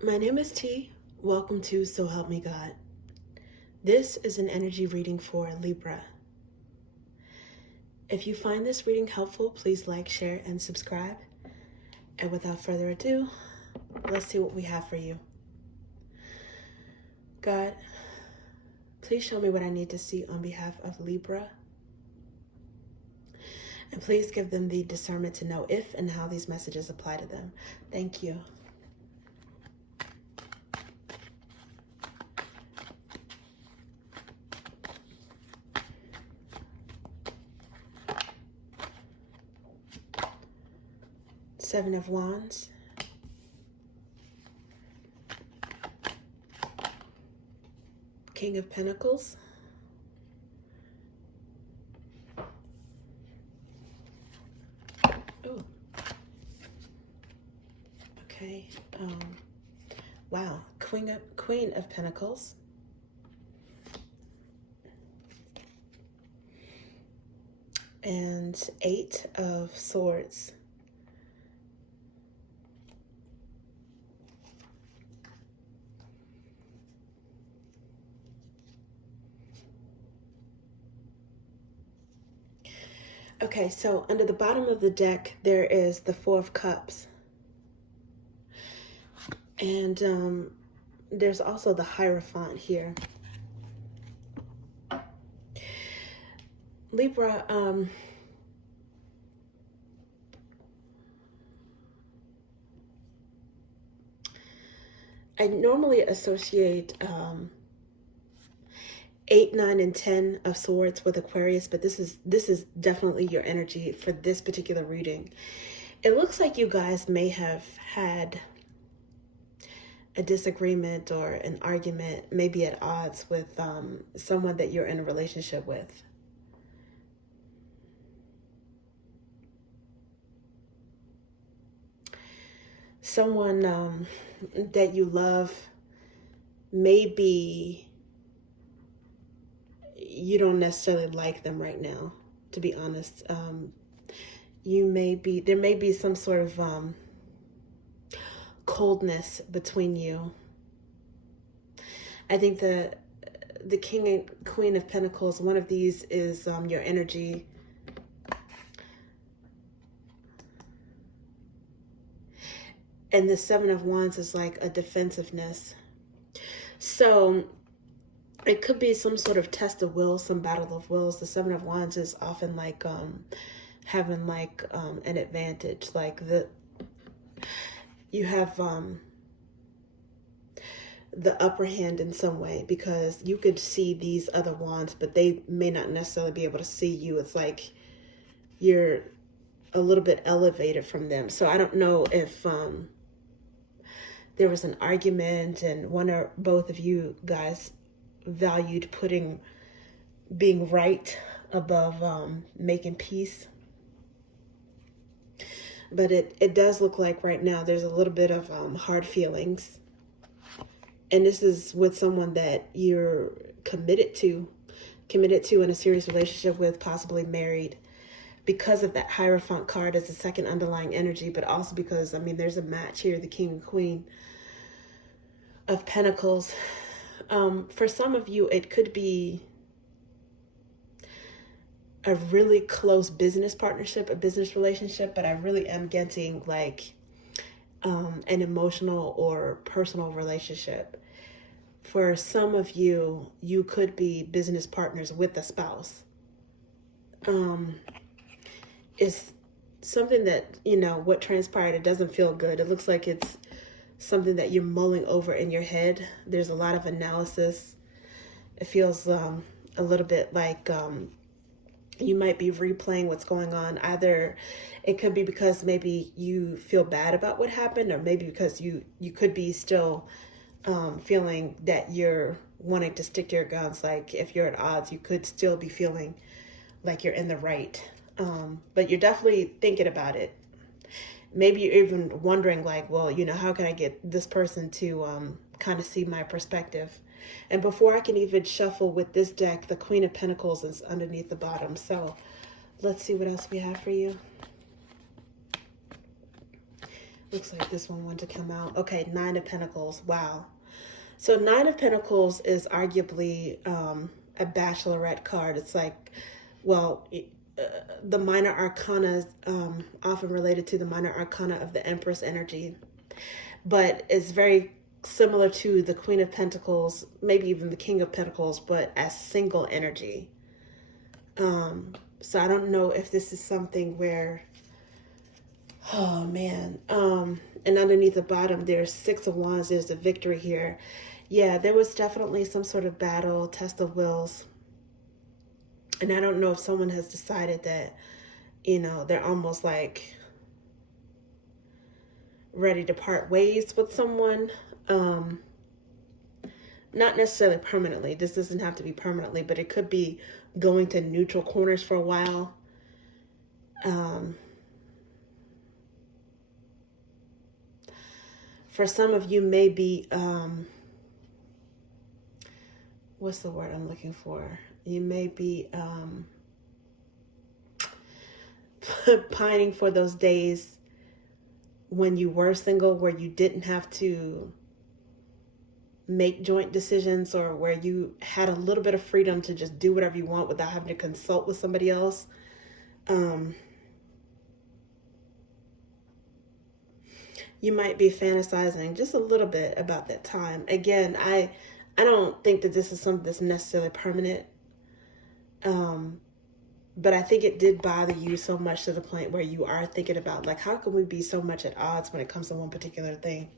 My name is T. Welcome to So Help Me God. This is an energy reading for Libra. If you find this reading helpful, please like, share, and subscribe. And without further ado, let's see what we have for you. God, please show me what I need to see on behalf of Libra. And please give them the discernment to know if and how these messages apply to them. Thank you. Seven of Wands. King of Pentacles. Oh. Okay. Wow. Queen of Pentacles. And Eight of Swords. Okay, so under the bottom of the deck, there is the Four of Cups. And there's also the Hierophant here. Libra, I normally associate 8, 9, and 10 of Swords with Aquarius, but this is definitely your energy for this particular reading. It looks like you guys may have had a disagreement or an argument, maybe at odds with someone that you're in a relationship with. Someone that you love, maybe you don't necessarily like them right now, to be honest. There may be some sort of coldness between you. I think the King and Queen of Pentacles, one of these is your energy. And the Seven of Wands is like a defensiveness. So it could be some sort of test of will, some battle of wills. The Seven of Wands is often like having like an advantage. Like you have the upper hand in some way, because you could see these other wands, but they may not necessarily be able to see you. It's like you're a little bit elevated from them. So I don't know if there was an argument and one or both of you guys valued being right above making peace. But it does look like right now there's a little bit of hard feelings. And this is with someone that you're committed to in a serious relationship with, possibly married, because of that Hierophant card as the second underlying energy, but also because, I mean, there's a match here, the King and Queen of Pentacles. For some of you, it could be a really close business partnership, a business relationship, but I really am getting like an emotional or personal relationship. For some of you, you could be business partners with a spouse. It's something that, what transpired, it doesn't feel good. It looks like it's something that you're mulling over in your head. There's a lot of analysis. It feels a little bit like you might be replaying what's going on. Either it could be because maybe you feel bad about what happened, or maybe because you could be still feeling that you're wanting to stick to your guns. Like if you're at odds, you could still be feeling like you're in the right. But you're definitely thinking about it. Maybe you're even wondering like, well, how can I get this person to kind of see my perspective? And before I can even shuffle with this deck, the Queen of Pentacles is underneath the bottom. So let's see what else we have for you. Looks like this one wanted to come out. Okay, Nine of Pentacles. Wow. So Nine of Pentacles is arguably a bachelorette card. It's like, well, the minor arcana is often related to the minor arcana of the Empress energy. But it's very similar to the Queen of Pentacles, maybe even the King of Pentacles, but as single energy. So I don't know if this is something where, oh man, and underneath the bottom, there's Six of Wands, there's a victory here. Yeah, there was definitely some sort of battle, test of wills. And I don't know if someone has decided that, you know, they're almost like ready to part ways with someone. Not necessarily permanently. This doesn't have to be permanently, but it could be going to neutral corners for a while. For some of you, maybe, what's the word I'm looking for? You may be pining for those days when you were single, where you didn't have to make joint decisions, or where you had a little bit of freedom to just do whatever you want without having to consult with somebody else. You might be fantasizing just a little bit about that time. Again, I don't think that this is something that's necessarily permanent. But I think it did bother you so much to the point where you are thinking about, like, how can we be so much at odds when it comes to one particular thing?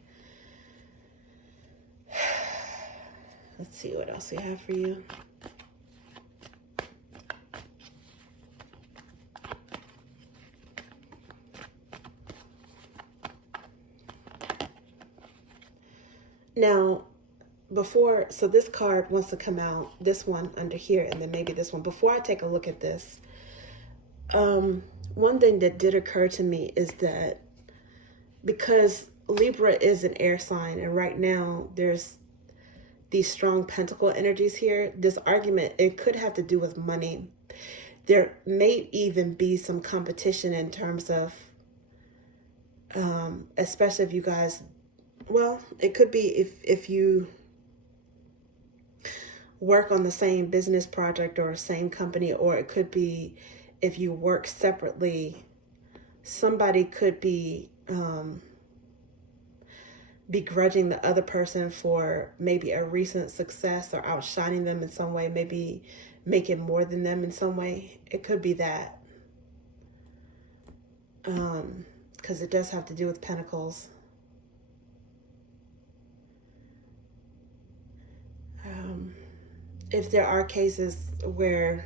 Let's see what else we have for you. Now, so this card wants to come out, this one under here, and then maybe this one. Before I take a look at this, one thing that did occur to me is that because Libra is an air sign, and right now there's these strong pentacle energies here, this argument, it could have to do with money. There may even be some competition in terms of, especially if you guys, well, it could be if you work on the same business project or same company, or it could be if you work separately, somebody could be begrudging the other person for maybe a recent success, or outshining them in some way, maybe making more than them in some way. It could be that. Because it does have to do with pentacles. If there are cases where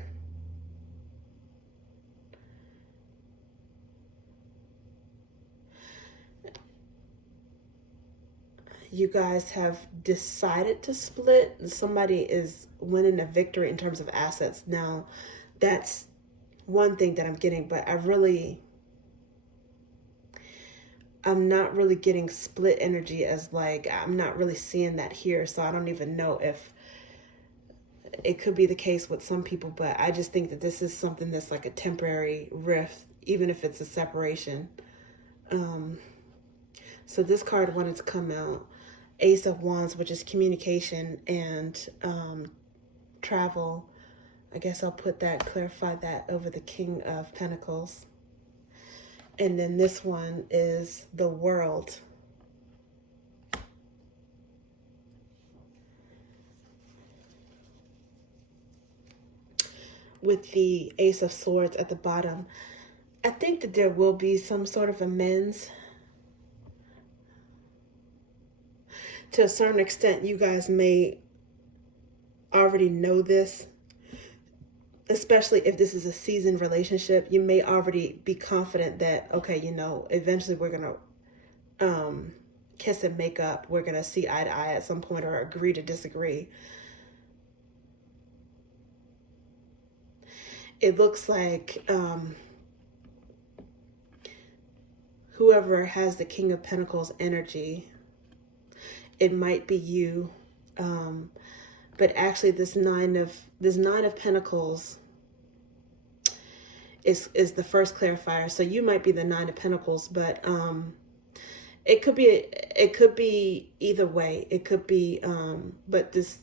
you guys have decided to split, somebody is winning a victory in terms of assets. Now, that's one thing that I'm getting, but I'm not really getting split energy as, like, I'm not really seeing that here. So I don't even know if it could be the case with some people, but I just think that this is something that's like a temporary rift, even if it's a separation. So this card wanted to come out, Ace of Wands, which is communication and travel. I guess I'll clarify that over the King of Pentacles. And then this one is the World. With the Ace of Swords at the bottom. I think that there will be some sort of amends. To a certain extent, you guys may already know this, especially if this is a seasoned relationship. You may already be confident that, okay, you know, eventually we're going to kiss and make up. We're going to see eye to eye at some point, or agree to disagree. It looks like whoever has the King of Pentacles energy, it might be you. But actually this nine of Pentacles is the first clarifier. So you might be the Nine of Pentacles, but it could be either way. It could be, but this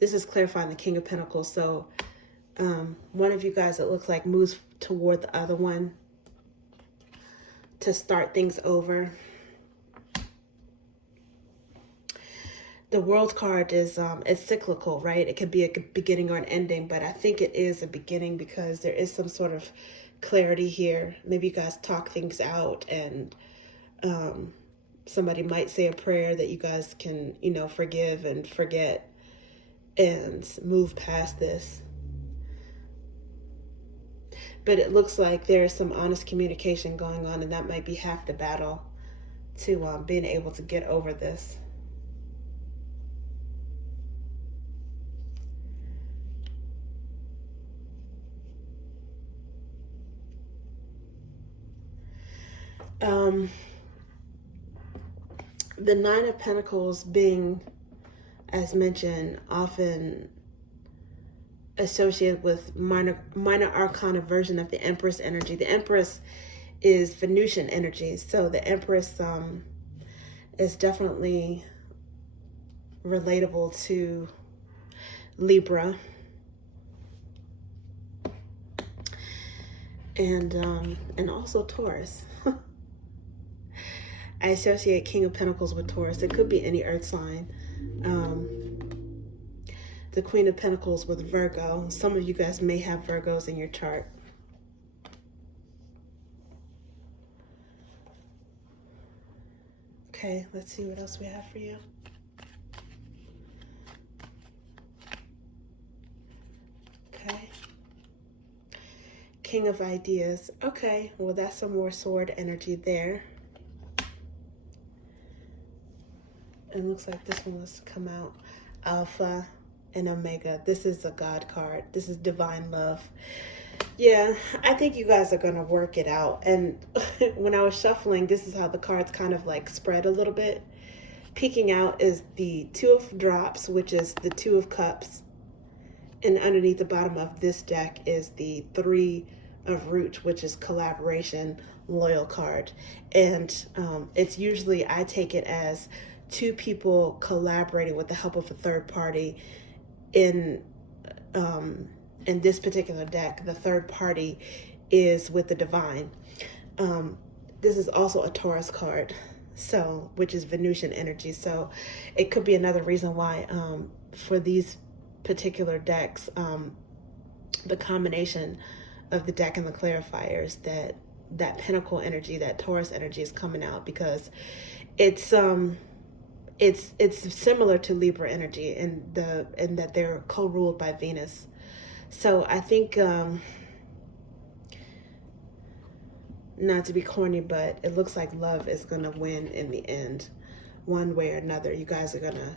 is clarifying the King of Pentacles. So one of you guys, it looks like, moves toward the other one to start things over. The World card is it's cyclical, right? It could be a beginning or an ending, but I think it is a beginning because there is some sort of clarity here. Maybe you guys talk things out, and somebody might say a prayer that you guys can, you know, forgive and forget and move past this. But it looks like there's some honest communication going on, and that might be half the battle to being able to get over this. The Nine of Pentacles being, as mentioned, often associated with minor arcana version of the Empress energy. The Empress is Venusian energy, so the Empress is definitely relatable to Libra. And also Taurus. I associate King of Pentacles with Taurus. It could be any earth sign. The Queen of Pentacles with Virgo. Some of you guys may have Virgos in your chart. Okay, let's see what else we have for you. Okay. King of Ideas. Okay, well, that's some more sword energy there. It looks like this one was come out. Alpha and Omega. This is a God card. This is divine love. Yeah, I think you guys are going to work it out. And when I was shuffling, this is how the cards kind of like spread a little bit. Peeking out is the Two of Drops, which is the Two of Cups. And underneath the bottom of this deck is the Three of Root, which is collaboration, loyal card. And it's usually, I take it as two people collaborating with the help of a third party. In this particular deck, the third party is with the divine. This is also a Taurus card, so which is Venusian energy. So it could be another reason why for these particular decks, the combination of the deck and the clarifiers, that Pentacle energy, that Taurus energy is coming out, because it's similar to Libra energy in that they're co-ruled by Venus. So I think, not to be corny, but it looks like love is going to win in the end, one way or another. You guys are going to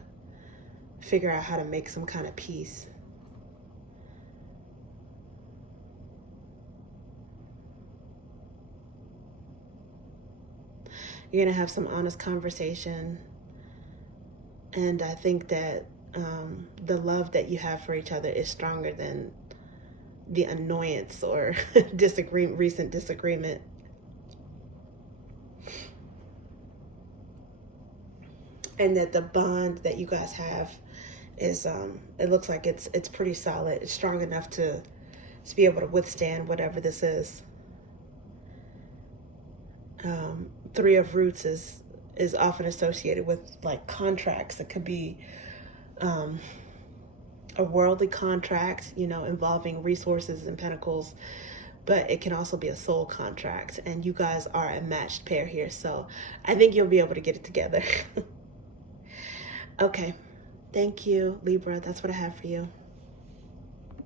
figure out how to make some kind of peace. You're going to have some honest conversation. And I think that the love that you have for each other is stronger than the annoyance or recent disagreement. And that the bond that you guys have is, it looks like it's pretty solid. It's strong enough to be able to withstand whatever this is. Three of Roots is often associated with like contracts. It could be a worldly contract, you know, involving resources and pentacles, but it can also be a soul contract, and you guys are a matched pair here, so I think you'll be able to get it together. Okay, thank you, Libra. That's what I have for you.